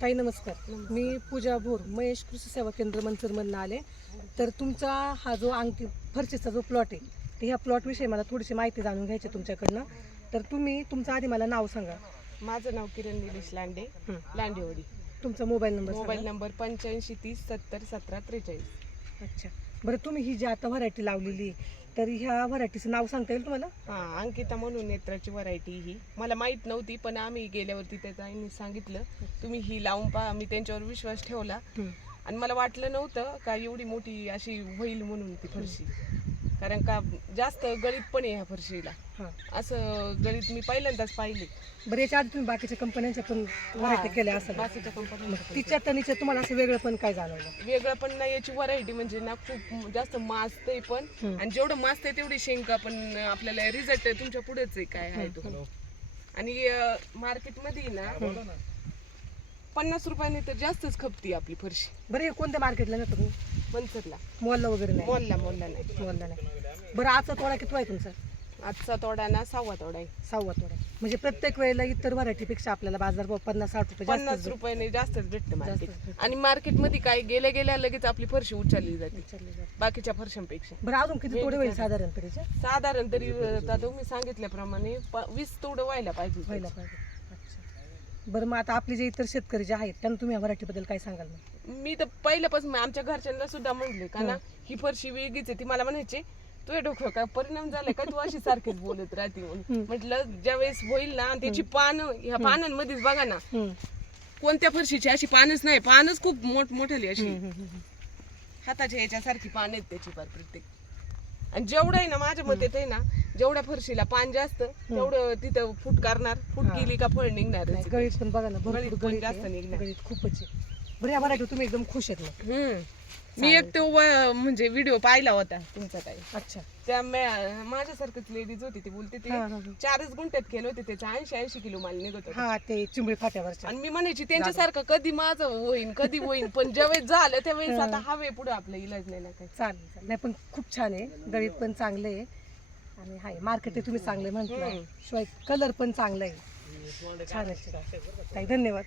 ताई नमस्कार. मी पूजा भोर, महेश कृषी सेवा केंद्र मंचरमधून आले. तर तुमचा हा जो अंकी फरशीचा जो प्लॉट आहे, तर ह्या प्लॉटविषयी मला थोडीशी माहिती जाणून घ्यायची तुमच्याकडनं. तर तुम्ही तुमचं आधी मला नाव सांगा. माझं नाव किरण निलेश लांडे, लांडेवाडी. तुमचा मोबाईल नंबर मोबाईल नंबर 85 30 70 17 43. अच्छा, बरं तुम्ही ही जी आता व्हरायटी लावलेली, तर ह्या व्हरायटीचं नाव सांगता येईल तुम्हाला? हां, अंकिता म्हणून नेत्राची व्हरायटी. ही मला माहीत नव्हती, पण आम्ही गेल्यावरती त्या ताईंनी सांगितलं तुम्ही ही लावून पहा. मी त्यांच्यावर विश्वास ठेवला आणि मला वाटलं नव्हतं का एवढी मोठी अशी होईल म्हणून ती फरशी. कारण का जास्त गळीत पण आहे ह्या फरशीला. असं गळीत मी पहिल्यांदाच पाहिले. बरं, याच्या आधी तुम्ही बाकीच्या कंपन्यांच्या पण व्हरायटी केल्या असेल. बाकीच्या कंपन्या तिच्यात आणि तुम्हाला असं वेगळं पण काय जाणवलं? वेगळं पण नाही, याची व्हरायटी म्हणजे ना खूप जास्त माजते पण, आणि जेवढं माजते तेवढी शेंगा पण आपल्याला रिझल्ट तुमच्या पुढेच आहे काय आहे तो. आणि मार्केटमध्ये ना 50 रुपयाने तर जास्तच खपती आपली फरशी. बरं, हे कोणत्या मार्केटला नेतो तुम्ही? मनसरला. मॉलला वगैरे नाही? मॉलला नाही. मॉलला नाही. बरं, आजचा तोडा किती आहे तुमचा? आजचा तोडा ना 6वा तोडा आहे. 6वा तोडा. म्हणजे प्रत्येक वेळेला इतर व्हरायटीपेक्षा आपल्याला बाजारभाव 50-60 रुपये 50 रुपयाने जास्तच भेटतं मार्केट. आणि मार्केटमध्ये काय गेल्या गेल्या लगेच आपली फरशी उचलली जाते बाकीच्या फरशांपेक्षा. बरं, अजून किती तोडे होईल साधारण तरीच्या? साधारण तरी तुम्ही सांगितल्याप्रमाणे 20 तोडं व्हायला पाहिजे. अच्छा, बरं, मग आता आपले जे इतर शेतकरी जे आहेत त्यांना तुम्ही या व्हरायटीबद्दल काय सांगाल? मी तर पहिल्यापासून आमच्या घरच्यांना सुद्धा म्हणले का ना ही फरशी वेगळीच आहे. ती मला म्हणायचे तुझ्या डोक्यावर काय परिणाम झालाय का, तू अशी सारखीच बोलत राहते म्हणून. म्हटलं ज्यावेळेस होईल ना त्याची पानं, ह्या पानांमध्येच बघा ना कोणत्या फरशीची अशी पानच नाही. पानच खूप मोठमोठाली अशी हाताच्या याच्यासारखी पान आहेत त्याची पार प्रत्येक. आणि जेवढं आहे ना माझ्या मते ते ना, जेवढ्या फरशीला पान जास्त तेवढं तिथं फूट करणार. फूट केली का फळ निघणार. गळीत पण बघा ना, गळीत भरपूर पण जास्त निघणार. गळीत खूपच आहे. बरं, या व्हरायटी तुम्ही एकदम खुश आहेत मग? मी एक तो म्हणजे व्हिडिओ पाहिला होता तुमचा काही. अच्छा, त्या माझ्यासारखंच लेडीज होती, ती बोलते ते 4च गुंठ्यात केलं होते, त्याचा 80 किलो माल निघत होता. हा, ते चिंबळी फाट्यावरच्या. आणि मी म्हणायची त्यांच्यासारखं कधी माझं होईन कधी होईन, पण ज्यावेळेस झालं त्यावेळेस आता हवे पुढे आपलं इलाज नाही ना काही. चालेल. नाही, पण खूप छान आहे, गळीत पण चांगलं आहे आणि हाय मार्केट आहे तुम्ही चांगले म्हटलं, शिवाय कलर पण चांगला आहे. छान आहे ताई, धन्यवाद.